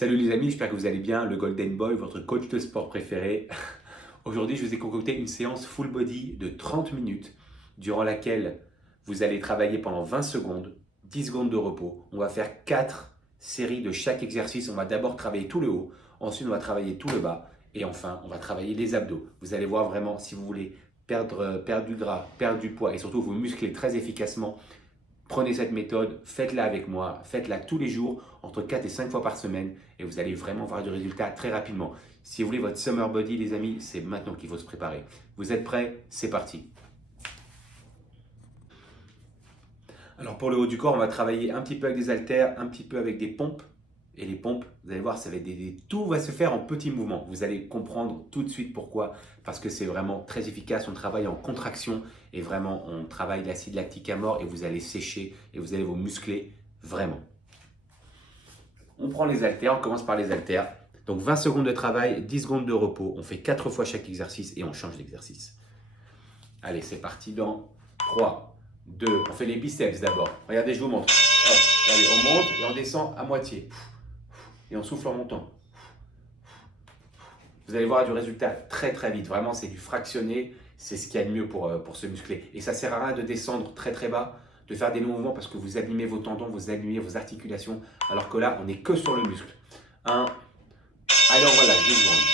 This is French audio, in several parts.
Salut les amis, j'espère que vous allez bien. Le Golden Boy, votre coach de sport préféré. Aujourd'hui, je vous ai concocté une séance full body de 30 minutes durant laquelle vous allez travailler pendant 20 secondes, 10 secondes de repos. On va faire 4 séries de chaque exercice. On va d'abord travailler tout le haut, ensuite on va travailler tout le bas et enfin on va travailler les abdos. Vous allez voir vraiment si vous voulez perdre du gras, perdre du poids et surtout vous muscler très efficacement. Prenez cette méthode, faites-la avec moi, faites-la tous les jours, entre 4 et 5 fois par semaine, et vous allez vraiment voir du résultat très rapidement. Si vous voulez votre summer body, les amis, c'est maintenant qu'il faut se préparer. Vous êtes prêts? C'est parti. Alors pour le haut du corps, on va travailler un petit peu avec des haltères, un petit peu avec des pompes. Et les pompes, vous allez voir, ça va être tout va se faire en petits mouvements. Vous allez comprendre tout de suite pourquoi. Parce que c'est vraiment très efficace. On travaille en contraction et vraiment on travaille l'acide lactique à mort et vous allez sécher et vous allez vous muscler vraiment. On prend les haltères, on commence par les haltères. Donc 20 secondes de travail, 10 secondes de repos. On fait 4 fois chaque exercice et on change d'exercice. Allez, c'est parti dans 3, 2. On fait les biceps d'abord. Regardez, je vous montre. Hop, allez, on monte et on descend à moitié. Et on souffle en montant. Vous allez voir du résultat très très vite. Vraiment, c'est du fractionné. C'est ce qu'il y a de mieux pour se muscler. Et ça ne sert à rien de descendre très très bas, de faire des mouvements parce que vous abîmez vos tendons, vous abîmez vos articulations. Alors que là, on n'est que sur le muscle. 1. Allez, on relâche 10 secondes.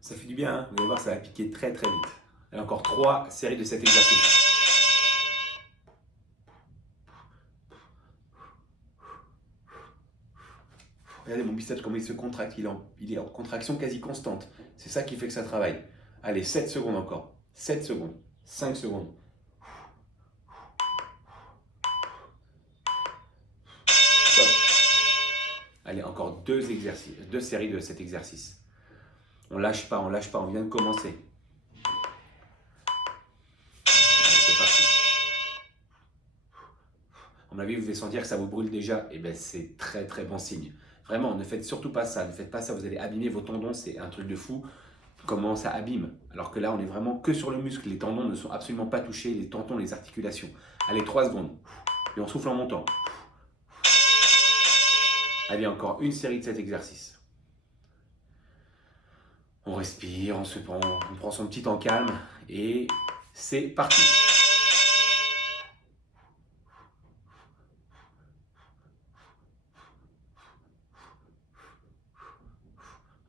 Ça fait du bien, hein. Vous allez voir, ça va piquer très très vite. Et encore 3 séries de cet exercice. Regardez mon biceps comment il se contracte, il est en contraction quasi constante. C'est ça qui fait que ça travaille. Allez, 7 secondes encore. 7 secondes. 5 secondes. Stop. Allez, encore 2 exercices, 2 séries de cet exercice. On lâche pas, on vient de commencer. Allez, c'est parti. À mon avis, vous allez sentir que ça vous brûle déjà. Et bien, c'est très très bon signe. Vraiment, ne faites surtout pas ça. Ne faites pas ça, vous allez abîmer vos tendons. C'est un truc de fou. Comment ça abîme. Alors que là, on est vraiment que sur le muscle. Les tendons ne sont absolument pas touchés. Les tendons, les articulations. Allez, 3 secondes. Et on souffle en montant. Allez, encore une série de cet exercice. On respire, on prend son petit temps calme. Et c'est parti.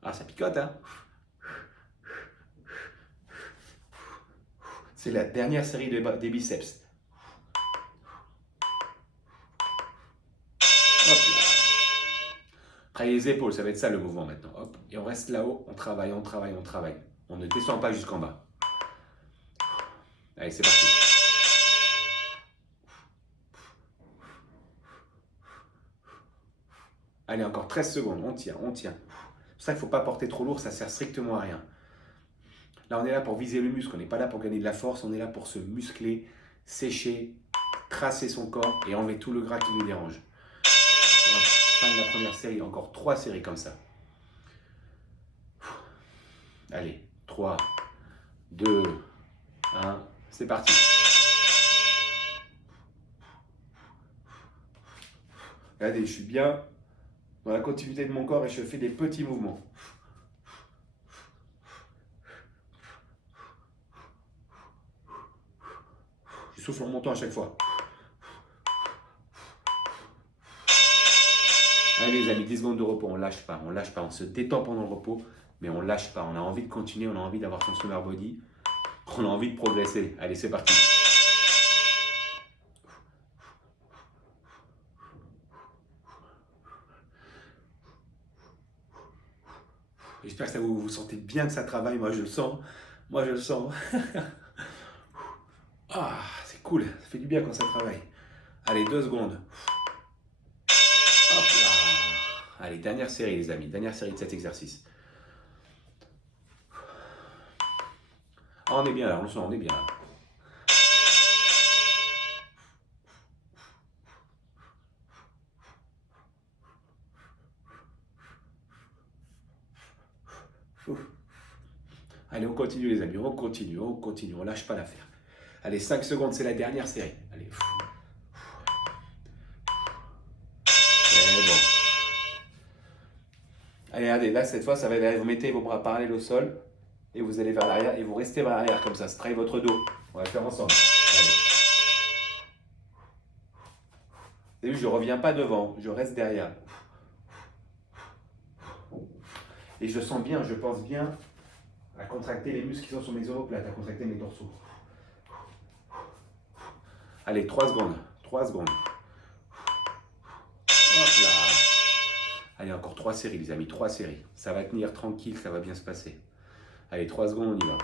Ah, ça picote, hein? C'est la dernière série des biceps. Hop là. Travaillez les épaules, ça va être ça le mouvement maintenant. Hop. Et on reste là-haut, on travaille, on travaille, on travaille. On ne descend pas jusqu'en bas. Allez, c'est parti. Allez, encore 13 secondes, on tient, on tient. C'est pour ça qu'il ne faut pas porter trop lourd, ça sert strictement à rien. Là, on est là pour viser le muscle, on n'est pas là pour gagner de la force, on est là pour se muscler, sécher, tracer son corps et enlever tout le gras qui nous dérange. Fin de la première série, encore 3 séries comme ça. Allez, 3, 2, 1, c'est parti. Regardez, je suis bien dans la continuité de mon corps et je fais des petits mouvements. Je souffle en montant à chaque fois. Allez les amis, 10 secondes de repos, on lâche pas, on se détend pendant le repos, mais on lâche pas, on a envie de continuer, on a envie d'avoir son summer body, on a envie de progresser. Allez, c'est parti. J'espère que ça vous sentez bien que ça travaille, moi je le sens, moi je le sens. Ah, c'est cool, ça fait du bien quand ça travaille. Allez, 2 secondes. Hop là. Allez, dernière série les amis, dernière série de cet exercice. Ah, on est bien là, on le sent, on est bien là. Allez, on continue les amis, on continue, on lâche pas l'affaire. Allez, 5 secondes, c'est la dernière série. Allez. Allez, regardez, là, cette fois, ça va être, vous mettez vos bras parallèles au sol et vous allez vers l'arrière et vous restez vers l'arrière comme ça. Ça travaille votre dos. On va le faire ensemble. Allez. Vous avez vu, je ne reviens pas devant, je reste derrière. Et je sens bien, je pense bien à contracter les muscles qui sont sur mes omoplates, à contracter mes dorsaux. Allez, 3 secondes. 3 secondes. Hop là. Allez, encore 3 séries, les amis. 3 séries. Ça va tenir tranquille, ça va bien se passer. Allez, 3 secondes, on y va.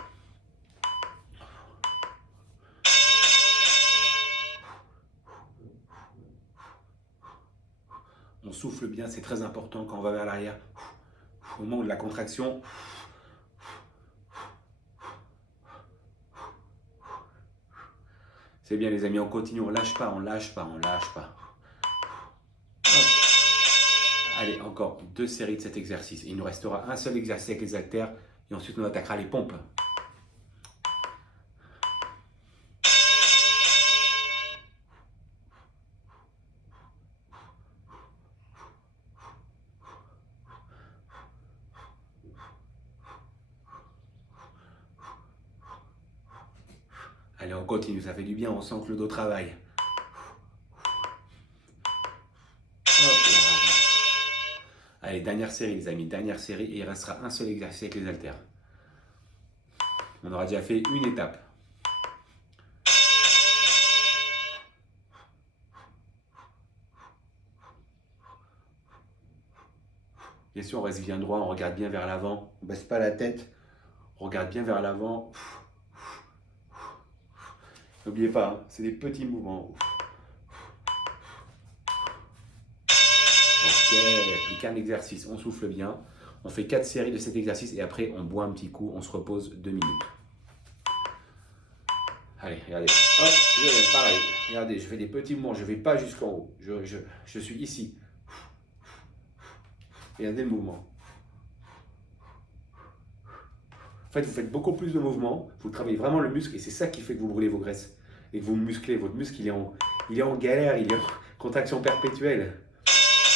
On souffle bien, c'est très important quand on va vers l'arrière. Au moment de la contraction, c'est bien les amis, on continue, on lâche pas, on lâche pas, on lâche pas. Hop. Allez, encore 2 séries de cet exercice. Il nous restera un seul exercice avec les haltères et ensuite on attaquera les pompes. Allez, on continue, ça fait du bien, on sent que le dos travaille. Hop là. Allez, dernière série les amis, dernière série et il restera un seul exercice avec les haltères. On aura déjà fait une étape. Bien sûr, on reste bien droit, on regarde bien vers l'avant, on ne baisse pas la tête, on regarde bien vers l'avant. N'oubliez pas, hein, c'est des petits mouvements. Ok, plus qu'un exercice, on souffle bien. On fait 4 séries de cet exercice et après on boit un petit coup, on se repose 2 minutes. Allez, regardez, hop, pareil, regardez, je fais des petits mouvements, je ne vais pas jusqu'en haut, je suis ici. Regardez le mouvement. En fait, vous faites beaucoup plus de mouvements, vous travaillez vraiment le muscle et c'est ça qui fait que vous brûlez vos graisses et que vous musclez. Votre muscle, il est en galère, il est en contraction perpétuelle.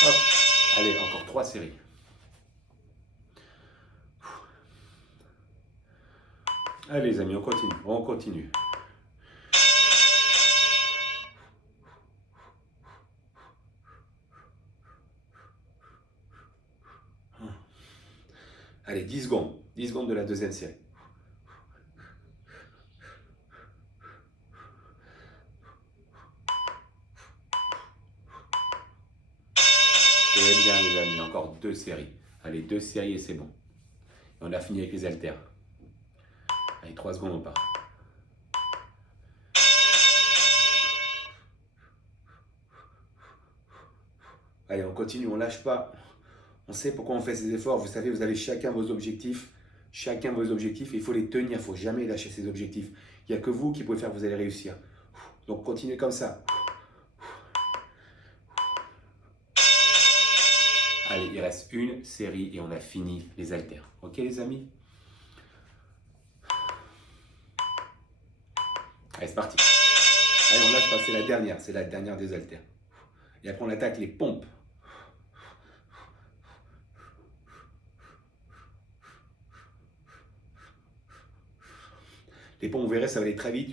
Hop, allez, encore 3 séries. Allez les amis, on continue, on continue. Allez, 10 secondes. 10 secondes de la deuxième série. Très bien les amis, encore 2 séries. Allez, 2 séries et c'est bon. Et on a fini avec les haltères. Allez, 3 secondes, on part. Allez, on continue, on ne lâche pas. On sait pourquoi on fait ces efforts. Vous savez, vous avez chacun vos objectifs. Chacun vos objectifs. Il faut les tenir. Il ne faut jamais lâcher ces objectifs. Il n'y a que vous qui pouvez faire que vous allez réussir. Donc, continuez comme ça. Allez, il reste une série et on a fini les haltères. Ok, les amis? Allez, c'est parti. Allez, on lâche pas. C'est la dernière des haltères. Et après, on attaque les pompes. Les pompes, vous verrez, ça va aller très vite.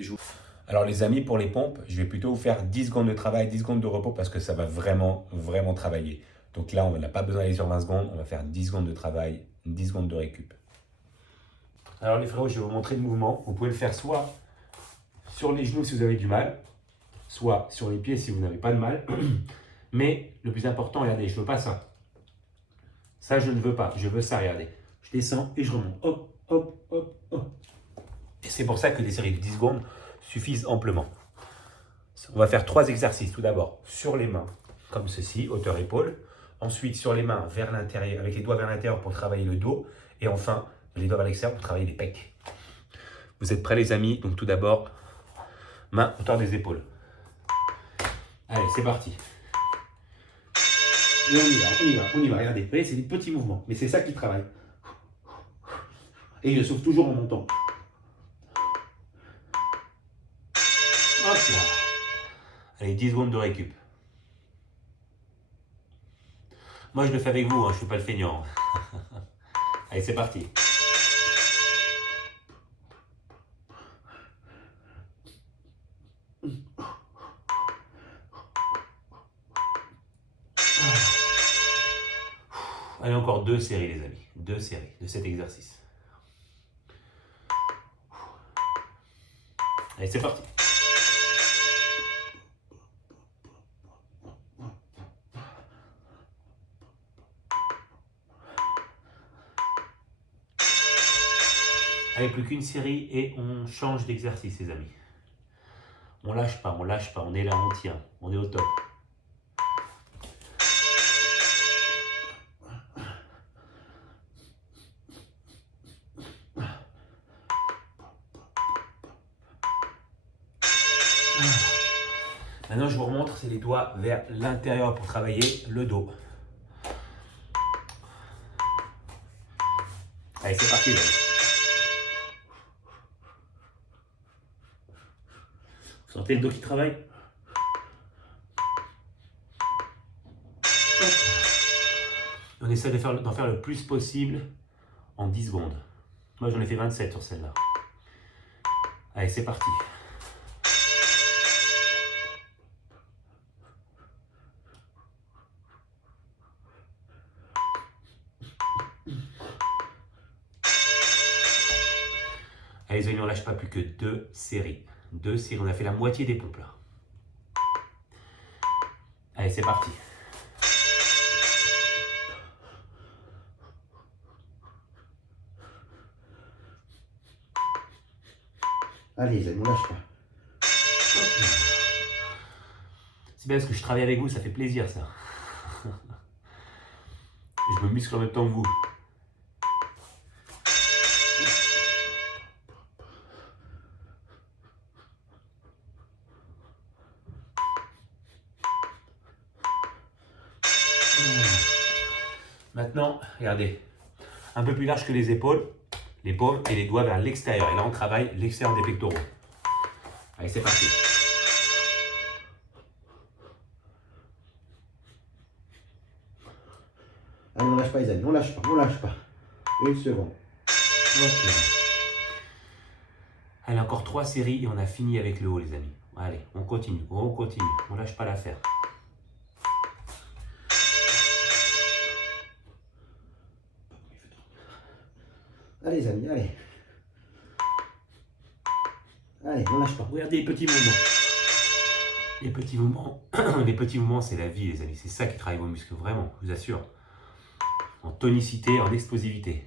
Alors les amis, pour les pompes, je vais plutôt vous faire 10 secondes de travail, 10 secondes de repos parce que ça va vraiment, vraiment travailler. Donc là, on n'a pas besoin d'aller sur 20 secondes, on va faire 10 secondes de travail, 10 secondes de récup. Alors les frérots, je vais vous montrer le mouvement. Vous pouvez le faire soit sur les genoux si vous avez du mal, soit sur les pieds si vous n'avez pas de mal. Mais le plus important, regardez, je ne veux pas ça. Ça, je ne veux pas. Je veux ça, regardez. Je descends et je remonte. Hop, hop, hop, hop. Et c'est pour ça que des séries de 10 secondes suffisent amplement. On va faire 3 exercices. Tout d'abord, sur les mains, comme ceci, hauteur-épaule. Ensuite, sur les mains, vers l'intérieur, avec les doigts vers l'intérieur pour travailler le dos. Et enfin, les doigts vers l'extérieur pour travailler les pecs. Vous êtes prêts, les amis? Donc tout d'abord, main, hauteur des épaules. Allez, c'est parti. Et on y va. Regardez, vous voyez, c'est des petits mouvements. Mais c'est ça qui travaille. Et je souffle toujours en montant. Hop là. Allez, 10 secondes de récup. Moi, je le fais avec vous, hein, je ne suis pas le feignant. Allez, c'est parti. Allez, encore 2 séries, les amis. 2 séries de cet exercice. Allez, c'est parti. Allez, plus qu'une série et on change d'exercice, les amis. On lâche pas, on est là, on tient, on est au top. Maintenant, je vous remontre, c'est les doigts vers l'intérieur pour travailler le dos. Allez, c'est parti. Là. Vous sentez le dos qui travaille? On essaie d'en faire le plus possible en 10 secondes. Moi, j'en ai fait 27 sur celle-là. Allez, c'est parti. Allez, les amis, on lâche pas plus que 2 séries. 2 séries, on a fait la moitié des pompes là. Allez, c'est parti. Allez, les amis, on lâche pas. C'est bien parce que je travaille avec vous, ça fait plaisir ça. Je me muscle en même temps que vous. Maintenant, regardez, un peu plus large que les épaules et les doigts vers l'extérieur. Et là, on travaille l'extérieur des pectoraux. Allez, c'est parti. Allez, on lâche pas, les amis, on lâche pas, on lâche pas. 1 seconde. Ok. Allez, encore 3 séries et on a fini avec le haut, les amis. Allez, on continue, on lâche pas l'affaire. Allez, les amis, allez. Allez, on lâche pas. Regardez les petits mouvements. Les petits mouvements, c'est la vie, les amis. C'est ça qui travaille vos muscles, vraiment, je vous assure. En tonicité, en explosivité.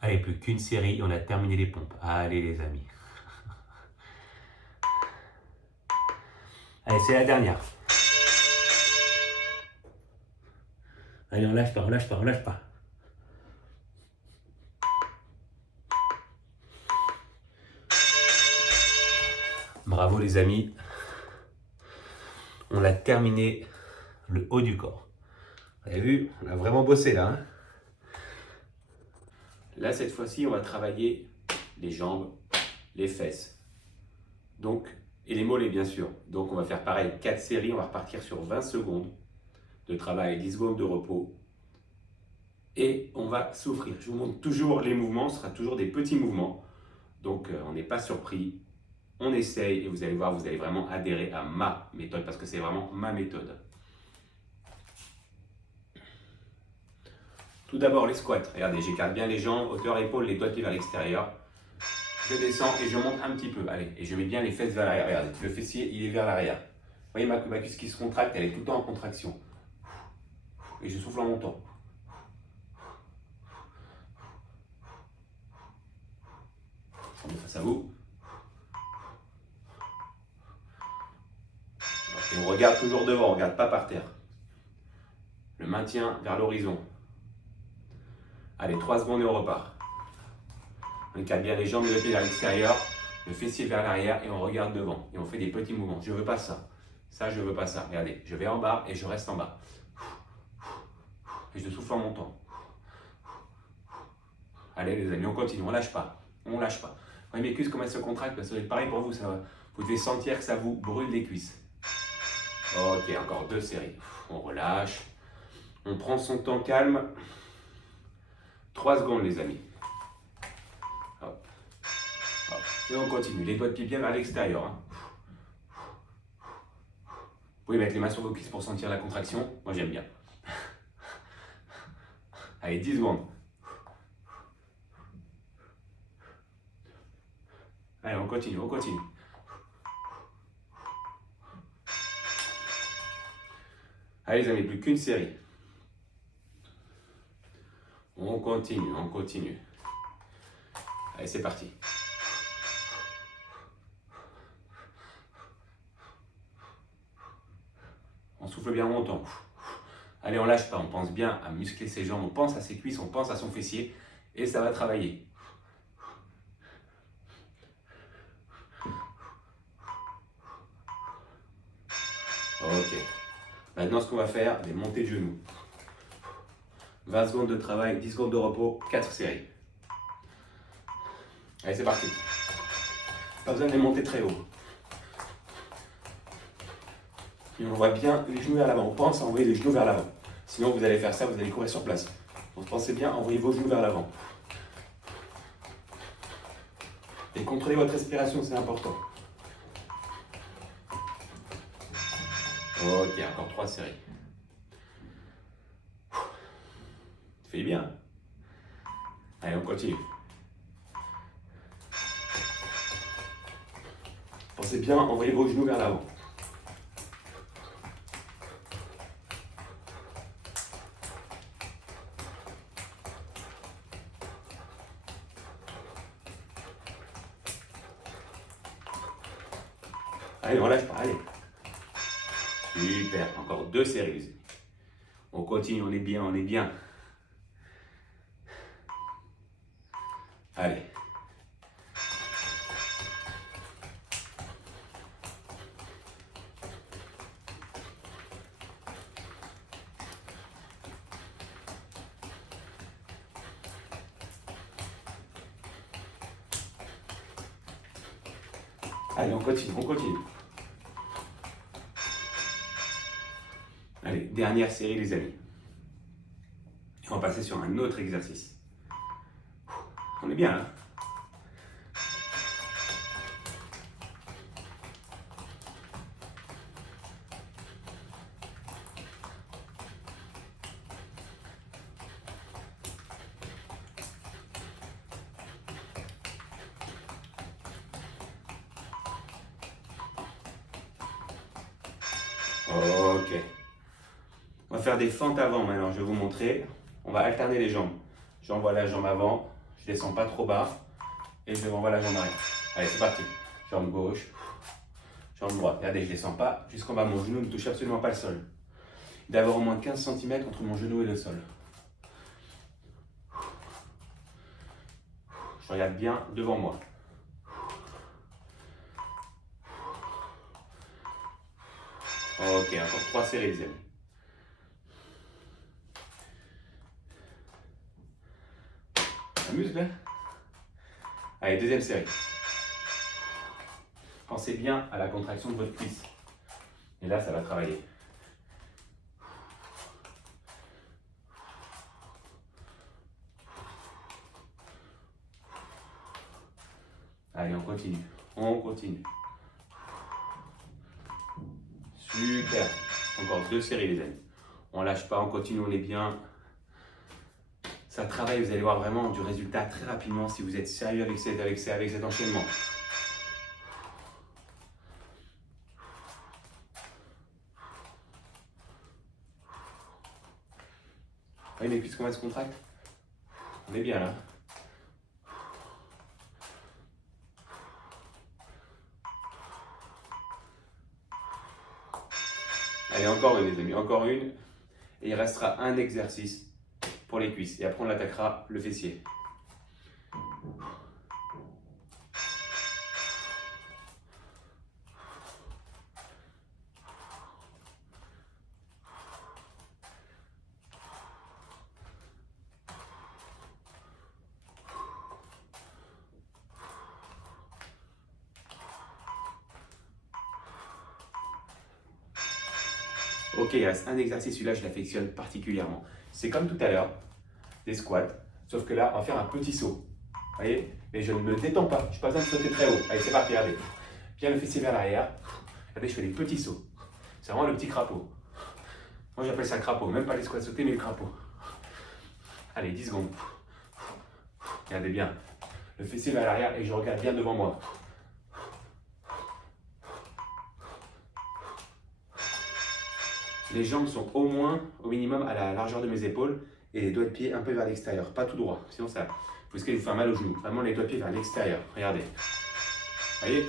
Allez, plus qu'une série et on a terminé les pompes. Allez, les amis. Allez, c'est la dernière. Allez, on lâche pas, on lâche pas, on lâche pas. Bravo les amis. On a terminé le haut du corps. Vous avez vu, on a vraiment bossé là. Hein. Là, cette fois-ci, on va travailler les jambes, les fesses. Donc, et les mollets bien sûr. Donc, on va faire pareil, 4 séries. On va repartir sur 20 secondes de travail, 10 secondes de repos. Et on va souffrir. Je vous montre toujours les mouvements, ce sera toujours des petits mouvements. Donc, on n'est pas surpris. On essaye et vous allez voir, vous allez vraiment adhérer à ma méthode parce que c'est vraiment ma méthode. Tout d'abord les squats. Regardez, j'écarte bien les jambes, hauteur épaule, les doigts de pied vers l'extérieur. Je descends et je monte un petit peu. Allez, et je mets bien les fesses vers l'arrière. Regardez, le fessier, il est vers l'arrière. Vous voyez ma cuisse qui se contracte, elle est tout le temps en contraction. Et je souffle en montant. Je remets face à vous. Et on regarde toujours devant, on ne regarde pas par terre. Le maintien vers l'horizon. Allez, 3 secondes et on repart. On écarte bien les jambes et le pied vers l'extérieur, le fessier vers l'arrière et on regarde devant. Et on fait des petits mouvements. Je ne veux pas ça. Ça, je ne veux pas ça. Regardez, je vais en bas et je reste en bas. Et je souffle en montant. Allez les amis, on continue, on lâche pas. On lâche pas. Voyez mes cuisses comment elles se contractent, parce que c'est pareil pour vous, ça va. Vous devez sentir que ça vous brûle les cuisses. Ok, encore 2 séries. On relâche. On prend son temps calme. 3 secondes les amis. Hop. Hop. Et on continue. Les doigts de pied bien vers l'extérieur. Hein. Vous pouvez mettre les mains sur vos cuisses pour sentir la contraction. Moi j'aime bien. Allez, 10 secondes. Allez, on continue, on continue. Allez les amis, plus qu'une série. On continue, on continue. Allez, c'est parti. On souffle bien longtemps. Allez, on lâche pas, on pense bien à muscler ses jambes, on pense à ses cuisses, on pense à son fessier et ça va travailler. Ok. Maintenant, ce qu'on va faire, des montées de genoux. 20 secondes de travail, 10 secondes de repos, 4 séries. Allez, c'est parti. Pas besoin de les monter très haut. Et on voit bien les genoux vers l'avant. On pense à envoyer les genoux vers l'avant. Sinon, vous allez faire ça, vous allez courir sur place. Donc, pensez bien, envoyez vos genoux vers l'avant. Et contrôlez votre respiration, c'est important. Ok, encore 3 séries. Fais bien. Allez, on continue. Pensez bien, envoyez vos genoux vers l'avant. Allez, on lâche pas, allez. Super, encore 2 séries. On continue, on est bien, on est bien. Allez. Allez, on continue, on continue. Allez, dernière série les amis. Et on va passer sur un autre exercice. On est bien là. Ok. On va faire des fentes avant maintenant, je vais vous montrer. On va alterner les jambes. J'envoie la jambe avant, je descends pas trop bas et je renvoie la jambe arrière. Allez, c'est parti. Jambe gauche, jambe droite. Regardez, je descends pas jusqu'en bas, mon genou ne touche absolument pas le sol. Il doit y avoir au moins 15 cm entre mon genou et le sol. Je regarde bien devant moi. Ok, encore 3 séries les amis. Un muscle hein. Allez, deuxième série. Pensez bien à la contraction de votre cuisse. Et là, ça va travailler. Allez, on continue. On continue. Super. Encore 2 séries les amis. On lâche pas, on continue, on est bien. Ça travaille, vous allez voir vraiment du résultat très rapidement si vous êtes sérieux avec cet enchaînement. Vous voyez mes cuisses comment elles se contractent? On est bien là. Allez, encore une les amis, encore une. Et il restera un exercice pour les cuisses. Et après on attaquera le fessier. Ok, il reste un exercice, celui-là je l'affectionne particulièrement. C'est comme tout à l'heure, des squats, sauf que là on va faire un petit saut. Vous voyez? Mais je ne me détends pas, je n'ai pas besoin de sauter très haut. Allez, c'est parti, regardez. Bien le fessier vers l'arrière. Regardez, je fais des petits sauts. C'est vraiment le petit crapaud. Moi j'appelle ça crapaud, même pas les squats sautés, mais le crapaud. Allez, 10 secondes. Regardez bien. Le fessier vers l'arrière et je regarde bien devant moi. Les jambes sont au moins, au minimum, à la largeur de mes épaules et les doigts de pied un peu vers l'extérieur, pas tout droit, sinon ça vous risquez de vous faire mal aux genoux. Vraiment les doigts de pied vers l'extérieur, regardez. Vous voyez,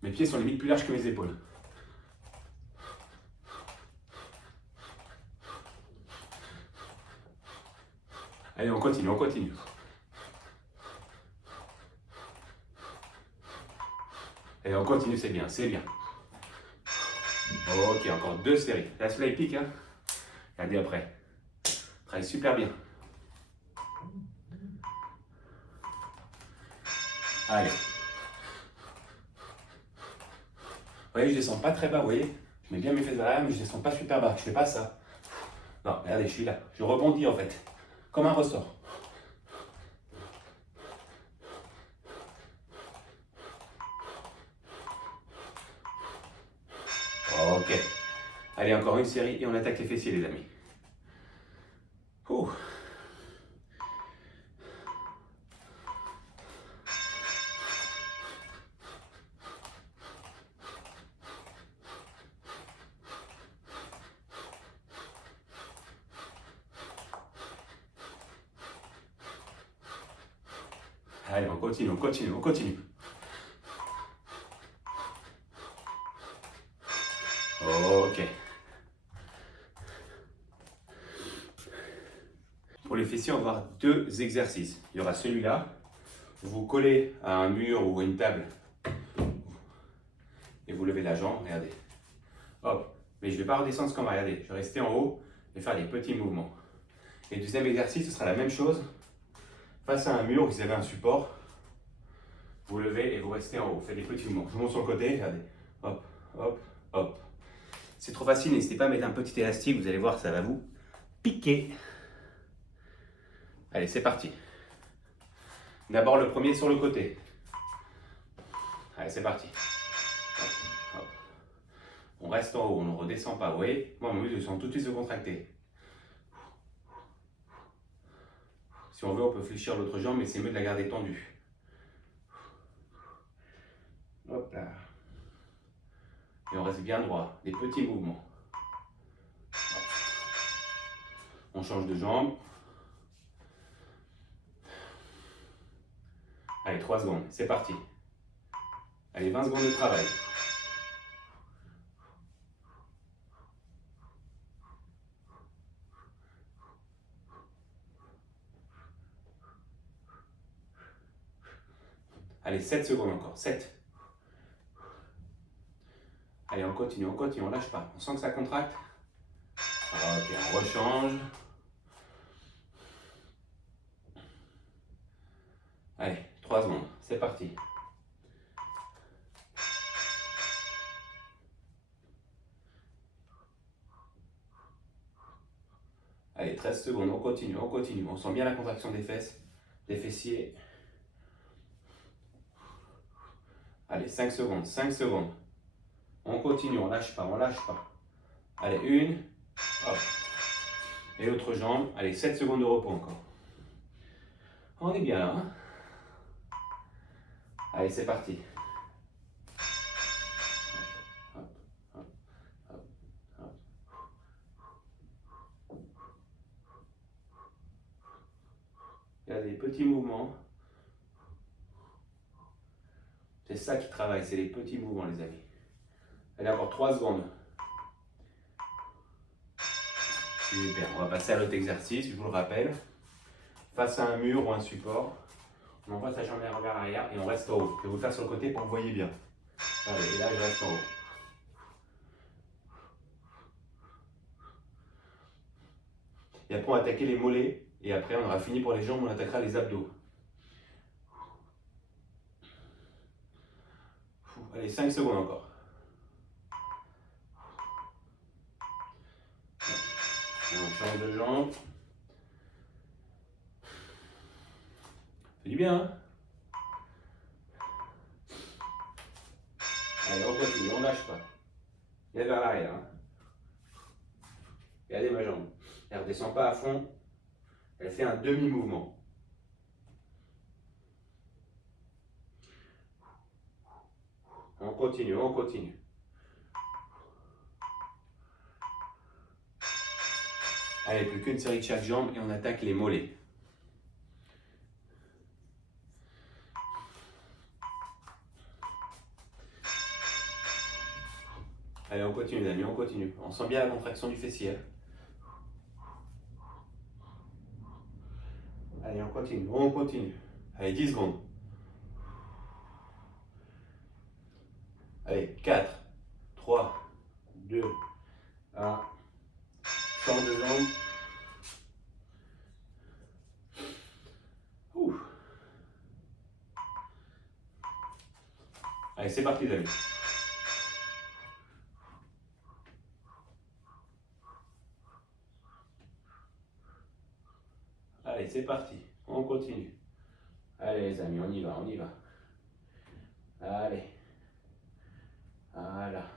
mes pieds sont limite plus larges que mes épaules. Allez, on continue, on continue. Allez, on continue, c'est bien, c'est bien. Ok, encore 2 séries. Là, celui-là, il pique, hein. Regardez après. Travaille super bien. Allez. Vous voyez, je descends pas très bas, vous voyez. Je mets bien mes fesses vers l'arrière, mais je descends pas super bas. Je fais pas ça. Non, regardez, je suis là. Je rebondis en fait. Comme un ressort. Ok. Allez, encore une série et on attaque les fessiers, les amis. Ouh. Allez, on continue, on continue, on continue. Ok. Pour les fessiers, on va avoir 2 exercices. Il y aura celui-là. Vous vous collez à un mur ou à une table et vous levez la jambe, regardez. Hop. Mais je ne vais pas redescendre ce qu'on va, regardez. Je vais rester en haut et faire des petits mouvements. Et le deuxième exercice, ce sera la même chose. Face à un mur, vous avez un support. Vous levez et vous restez en haut. Faites des petits mouvements. Je monte sur le côté, regardez. Hop, hop, hop. C'est trop facile, n'hésitez pas à mettre un petit élastique, vous allez voir, ça va vous piquer. Allez, c'est parti. D'abord le premier sur le côté. Allez, c'est parti. Hop, hop. On reste en haut, on ne redescend pas, vous voyez? Moi, mes muscles sont tout de suite se contracter. Si on veut, on peut fléchir l'autre jambe, mais c'est mieux de la garder tendue. Hop là. Et on reste bien droit, des petits mouvements. Hop. On change de jambe. Allez, 3 secondes, c'est parti. Allez, 20 secondes de travail. Allez, 7 secondes encore, 7. Allez, on continue, on lâche pas. On sent que ça contracte. Ok, on rechange. Allez, 3 secondes, c'est parti. Allez, 13 secondes, on continue, on continue. On sent bien la contraction des fesses, des fessiers. Allez, 5 secondes, 5 secondes. On continue, on lâche pas, on lâche pas. Allez, une, hop. Et l'autre jambe, allez, 7 secondes de repos encore. On est bien là, hein? Allez, c'est parti. Hop, hop, hop, hop. Il y a des petits mouvements. C'est ça qui travaille, c'est les petits mouvements, les amis. Allez, encore 3 secondes. Super, on va passer à l'autre exercice, je vous le rappelle. Face à un mur ou un support, on envoie sa jambe vers l'arrière et on reste en haut. Je vais vous le faire sur le côté pour que vous voyez bien. Allez, et là, je reste en haut. Et après, on va attaquer les mollets. Et après, on aura fini pour les jambes, on attaquera les abdos. Allez, 5 secondes encore. On change de jambe. C'est du bien, hein? Allez, on continue, on lâche pas. Viens vers l'arrière. Hein. Regardez ma jambe. Elle ne redescend pas à fond. Elle fait un demi-mouvement. On continue, on continue. Allez, plus qu'une série de chaque jambe et on attaque les mollets. Allez, on continue les amis, on continue. On sent bien la contraction du fessier. Allez, on continue, on continue. Allez, 10 secondes. Allez, 4, 3, 2, 1. Change de jambe. Ouh. Allez, c'est parti les amis. Allez, c'est parti. On continue. Allez les amis, on y va, on y va. Allez. Voilà.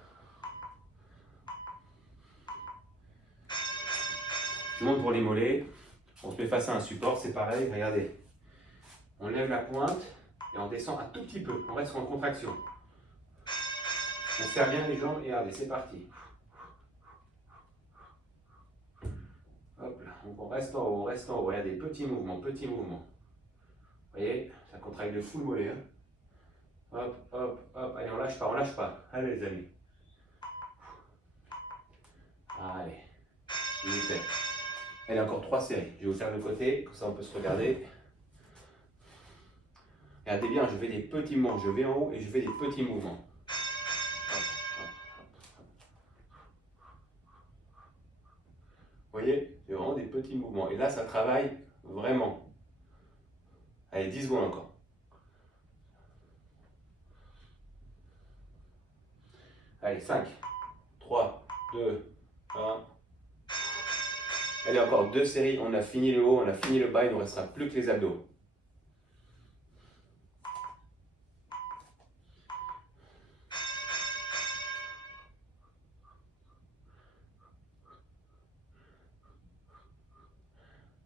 Je monte pour les mollets. On se met face à un support, c'est pareil, regardez. On lève la pointe et on descend un tout petit peu. On reste en contraction. On serre bien les jambes et regardez, c'est parti. Hop là, on reste en haut, on reste en haut. Regardez, petit mouvement, petit mouvement. Vous voyez, ça contracte le full mollet. Hein. Hop, hop, hop. Allez, on lâche pas, on lâche pas. Allez les amis. Allez. Nickel. Allez, encore 3 séries. Je vais vous faire de côté, comme ça on peut se regarder. Regardez bien, je fais des petits mouvements. Je vais en haut et je fais des petits mouvements. Vous voyez, c'est vraiment des petits mouvements. Et là, ça travaille vraiment. Allez, 10 secondes encore. Allez, 5, 3, 2, 1. Allez, encore 2 séries. On a fini le haut, on a fini le bas. Il ne nous restera plus que les abdos.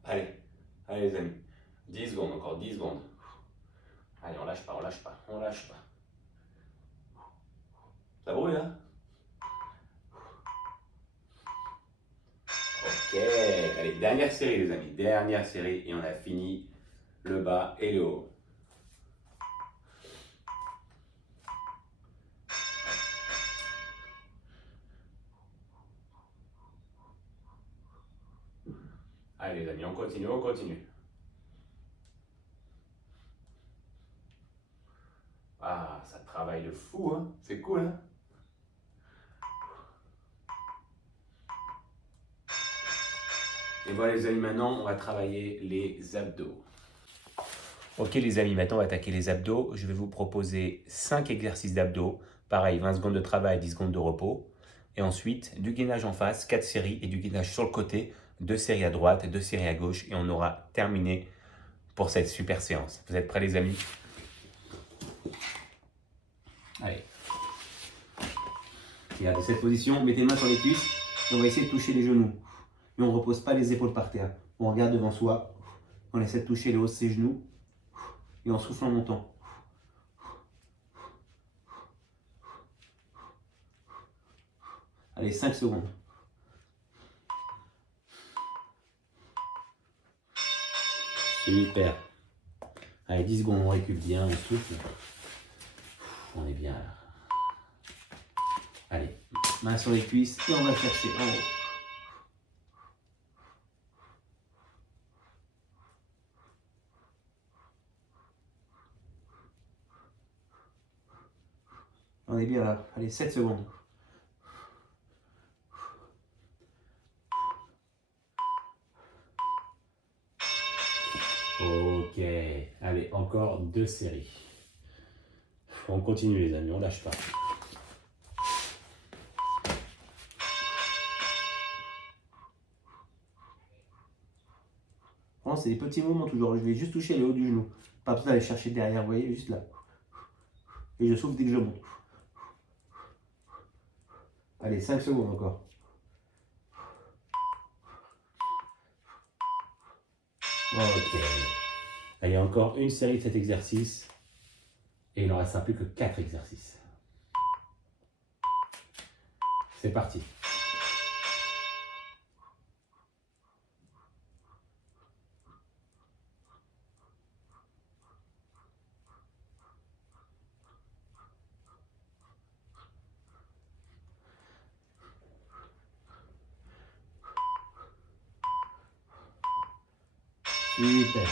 Allez, allez les amis. 10 secondes, encore 10 secondes. Allez, on lâche pas, on lâche pas, on lâche pas. Ça brûle, hein? Ok, allez, dernière série les amis, dernière série et on a fini le bas et le haut. Allez les amis, on continue, on continue. Ah, ça travaille de fou, hein? C'est cool, hein? Et voilà les amis, maintenant on va travailler les abdos. Ok les amis, maintenant on va attaquer les abdos. Je vais vous proposer 5 exercices d'abdos. Pareil, 20 secondes de travail, 10 secondes de repos. Et ensuite, du gainage en face, 4 séries et du gainage sur le côté, 2 séries à droite, 2 séries à gauche. Et on aura terminé pour cette super séance. Vous êtes prêts les amis? Allez. Regardez cette position, mettez les mains sur les cuisses et on va essayer de toucher les genoux. Mais on ne repose pas les épaules par terre. On regarde devant soi, on essaie de toucher le haut de ses genoux et on souffle en montant. Allez, 5 secondes. Super. Allez, 10 secondes, on récupère bien, on souffle. On est bien là. Allez, main sur les cuisses et on va chercher en haut. On est bien là. Allez, 7 secondes. Ok. Allez, encore 2 séries. On continue les amis, on lâche pas. Vraiment, c'est des petits mouvements toujours. Je vais juste toucher le haut du genou. Pas besoin d'aller chercher derrière, vous voyez, juste là. Et je souffle dès que je monte. Allez, 5 secondes encore. Ok. Allez, encore une série de cet exercice. Et il n'en restera plus que 4 exercices. C'est parti. Super.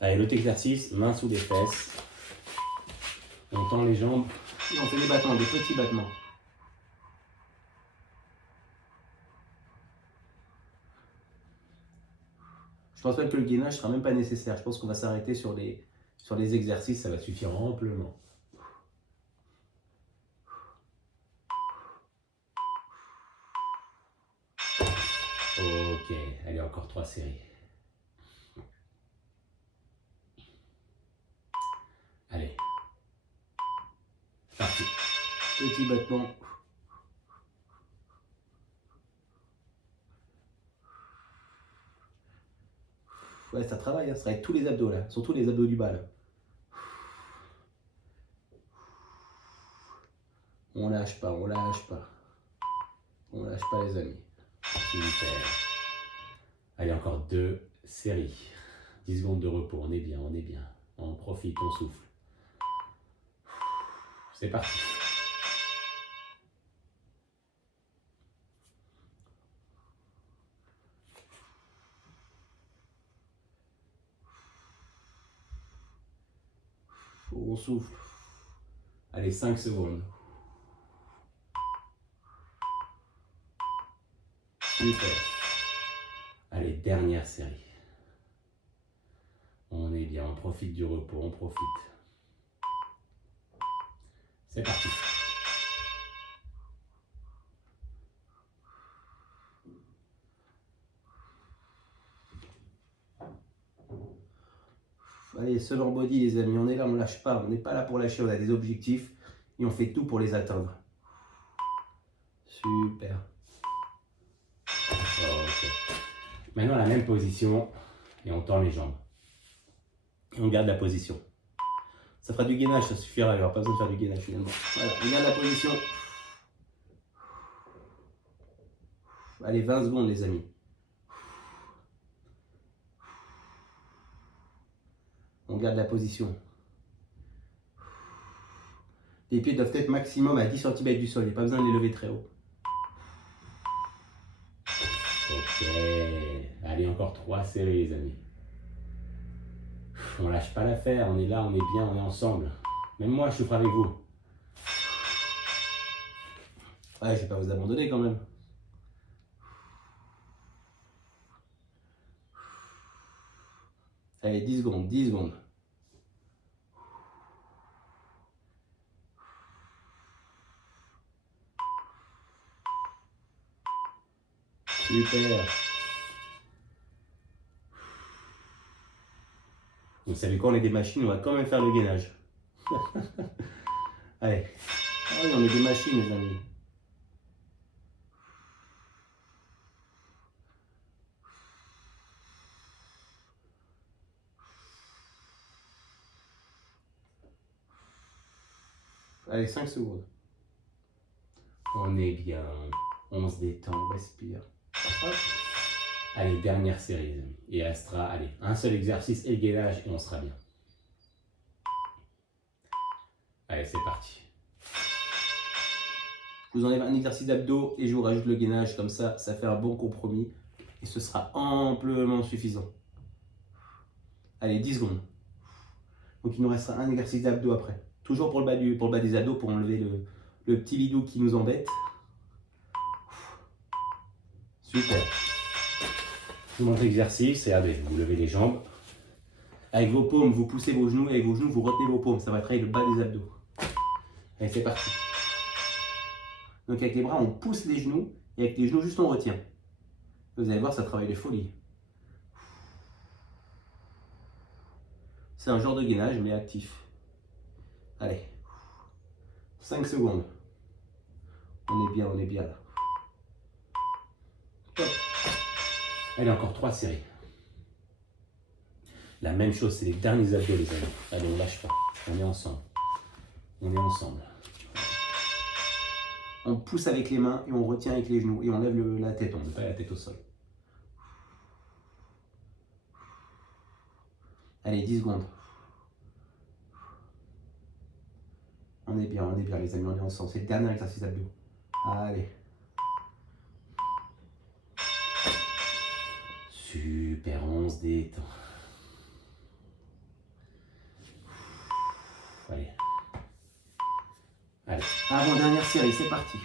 Allez, l'autre exercice, main sous les fesses. On tend les jambes et on fait des battements, des petits battements. Je pense même que le gainage ne sera même pas nécessaire. Je pense qu'on va s'arrêter sur les exercices, ça va suffire amplement. Ok, allez, encore 3 séries. Allez. Parti. Petit battement. Ouais, ça travaille, hein. Ça travaille tous les abdos là, surtout les abdos du bas là. On lâche pas, on lâche pas. On lâche pas les amis. Super. Allez, encore 2 séries. 10 secondes de repos, on est bien, on est bien. On profite, on souffle. C'est parti. On souffle. Allez, 5 secondes. Super. Allez, dernière série. On est bien, on profite du repos, on profite. C'est parti. Allez, seul en body les amis, on est là, on ne lâche pas, on n'est pas là pour lâcher, on a des objectifs et on fait tout pour les atteindre. Super. Ok. Maintenant la même position et on tend les jambes. Et on garde la position. Ça fera du gainage, ça suffira, il n'y aura pas besoin de faire du gainage finalement. Voilà, on garde la position. Allez, 20 secondes les amis. On garde la position. Les pieds doivent être maximum à 10 cm du sol, il n'y a pas besoin de les lever très haut. Ok, allez, encore 3 séries les amis. On lâche pas l'affaire, on est là, on est bien, on est ensemble. Même moi, je souffre avec vous. Ouais, je vais pas vous abandonner quand même. Allez, 10 secondes, 10 secondes. Super. Vous savez quoi, on est des machines, on va quand même faire le gainage. Allez. Ah oui, on est des machines les amis. Allez, 5 secondes. On est bien. On se détend, on respire. Hop. Allez, dernière série, les amis. Il restera, allez, un seul exercice et le gainage et on sera bien. Allez, c'est parti. Je vous enlève un exercice d'abdos et je vous rajoute le gainage. Comme ça, ça fait un bon compromis. Et ce sera amplement suffisant. Allez, 10 secondes. Donc il nous restera un exercice d'abdos après. Toujours pour le bas des abdos pour enlever le petit bidou qui nous embête. Super. Je vous montre l'exercice et allez, vous levez les jambes. Avec vos paumes, vous poussez vos genoux et avec vos genoux, vous retenez vos paumes. Ça va travailler le bas des abdos. Allez, c'est parti. Donc avec les bras, on pousse les genoux et avec les genoux, juste on retient. Vous allez voir, ça travaille les folies. C'est un genre de gainage, mais actif. Allez. 5 secondes. On est bien là. Hop. Allez, encore 3 séries. La même chose, c'est les derniers abdos, les amis. Allez, on lâche pas. On est ensemble. On est ensemble. On pousse avec les mains et on retient avec les genoux. Et on lève la tête. On ne met pas la tête au sol. Allez, 10 secondes. On est bien, les amis. On est ensemble. C'est le dernier exercice abdos. Allez. Super, on se détend. Allez. Allez. Avant-dernière série, c'est parti.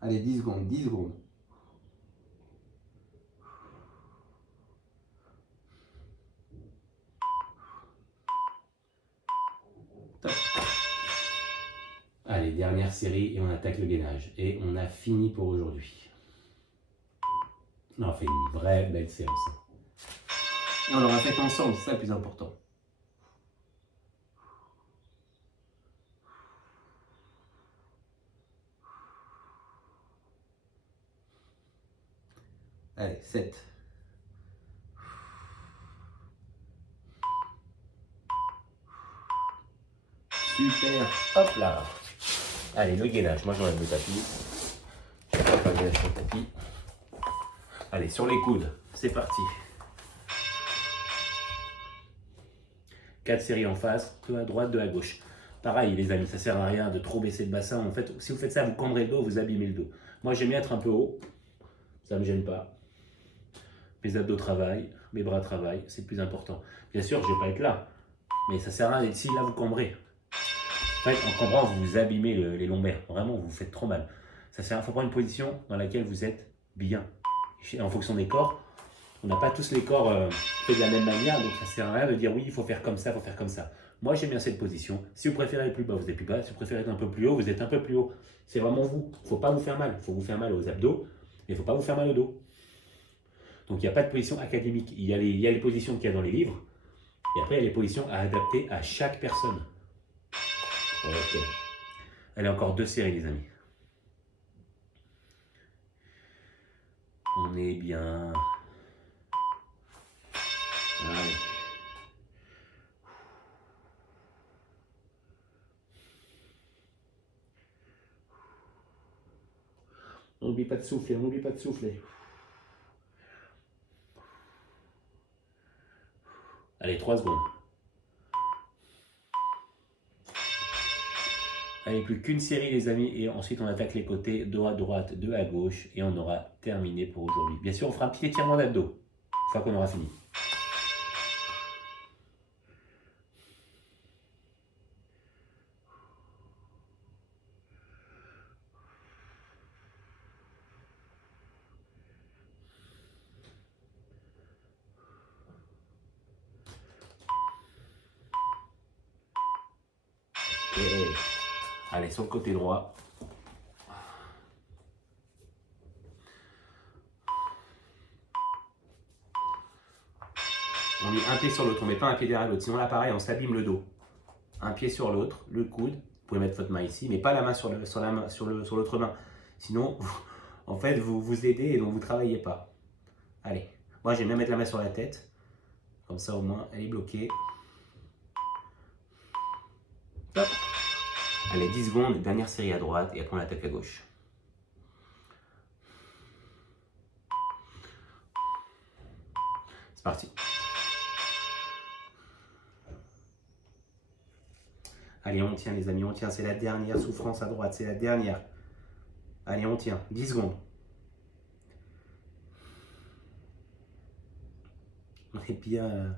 Allez, 10 secondes, 10 secondes. Top. Allez, dernière série et on attaque le gainage. Et on a fini pour aujourd'hui. On a fait une vraie belle séance. Et on l'aura fait ensemble, c'est ça le plus important. Allez, 7. Super. Hop là. Allez, le gainage. Moi, j'enlève le tapis. Je vais faire le gainage sur le tapis. Allez, sur les coudes. C'est parti. 4 séries en face. 2 à droite, 2 à gauche. Pareil, les amis, ça sert à rien de trop baisser le bassin. En fait, si vous faites ça, vous cambrez le dos, vous abîmez le dos. Moi, j'aime bien être un peu haut. Ça ne me gêne pas. Mes abdos travaillent, mes bras travaillent, c'est le plus important. Bien sûr, je ne vais pas être là, mais ça sert à rien d'être ici, là vous cambrez. En fait, en cambrant, vous vous abîmez les lombaires. Vraiment, vous vous faites trop mal. Ça sert à rien, il faut prendre une position dans laquelle vous êtes bien. En fonction des corps, on n'a pas tous les corps faits de la même manière, donc ça sert à rien de dire oui, il faut faire comme ça, il faut faire comme ça. Moi, j'aime bien cette position. Si vous préférez être plus bas, vous êtes plus bas. Si vous préférez être un peu plus haut, vous êtes un peu plus haut. C'est vraiment vous. Il ne faut pas vous faire mal. Il faut vous faire mal aux abdos, mais il ne faut pas vous faire mal au dos. Donc il n'y a pas de position académique. Il y a les positions qu'il y a dans les livres. Et après, il y a les positions à adapter à chaque personne. Ok. Allez, encore 2 séries, les amis. On est bien. Allez. On n'oublie pas de souffler, on n'oublie pas de souffler. Allez, 3 secondes. Allez, plus qu'une série, les amis, et ensuite on attaque les côtés, 2 à droite, 2 à gauche, et on aura terminé pour aujourd'hui. Bien sûr, on fera un petit étirement d'abdos, une fois qu'on aura fini. Et allez, sur le côté droit. On met un pied sur l'autre, on ne met pas un pied derrière l'autre. Sinon là, pareil, on s'abîme le dos. Un pied sur l'autre, le coude. Vous pouvez mettre votre main ici, mais pas la main sur l'autre main. Sinon, en fait, vous vous aidez et donc vous ne travaillez pas. Allez, moi j'aime bien mettre la main sur la tête. Comme ça, au moins, elle est bloquée. Hop. Allez, 10 secondes, dernière série à droite et après on attaque à gauche. C'est parti. Allez, on tient les amis, on tient. C'est la dernière souffrance à droite, c'est la dernière. Allez, on tient. 10 secondes. On est bien.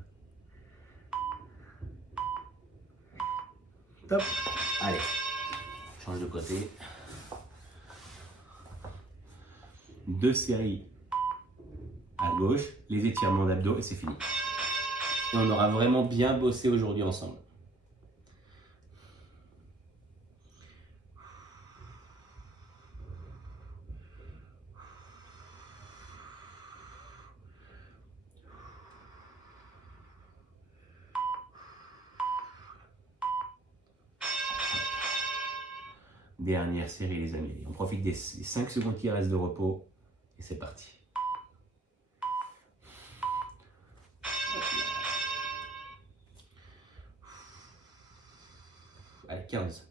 Top. Allez. Change de côté. 2 séries à gauche, les étirements d'abdos et c'est fini. Et on aura vraiment bien bossé aujourd'hui ensemble. Dernière série les amis. On profite des 5 secondes qui restent de repos et c'est parti. Allez, 15.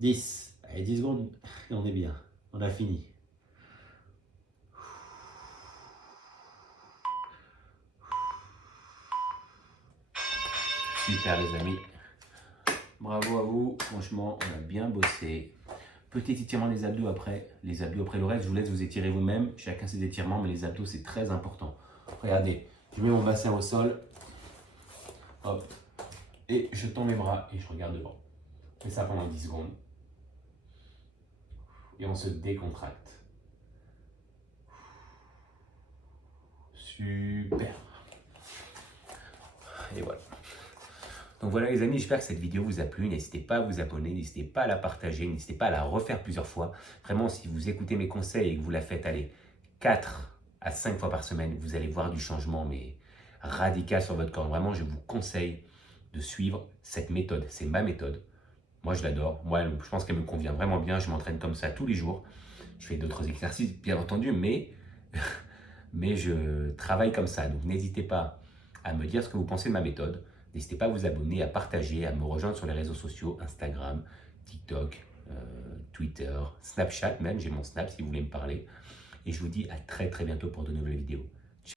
10. Allez, 10 secondes et on est bien. On a fini. Super les amis. Bravo à vous. Franchement, on a bien bossé. Petit étirement des abdos après. Les abdos après le reste, je vous laisse vous étirer vous-même. Chacun ses étirements, mais les abdos, c'est très important. Regardez, je mets mon bassin au sol. Hop. Et je tends mes bras et je regarde devant. Je fais ça pendant 10 secondes. Et on se décontracte. Super. Et voilà. Donc voilà les amis, j'espère que cette vidéo vous a plu. N'hésitez pas à vous abonner, n'hésitez pas à la partager, n'hésitez pas à la refaire plusieurs fois. Vraiment, si vous écoutez mes conseils et que vous la faites, allez, 4 à 5 fois par semaine, vous allez voir du changement, mais radical sur votre corps. Vraiment, je vous conseille de suivre cette méthode. C'est ma méthode. Moi, je l'adore. Moi, je pense qu'elle me convient vraiment bien. Je m'entraîne comme ça tous les jours. Je fais d'autres exercices, bien entendu, mais je travaille comme ça. Donc, n'hésitez pas à me dire ce que vous pensez de ma méthode. N'hésitez pas à vous abonner, à partager, à me rejoindre sur les réseaux sociaux, Instagram, TikTok, Twitter, Snapchat même. J'ai mon Snap si vous voulez me parler. Et je vous dis à très très bientôt pour de nouvelles vidéos.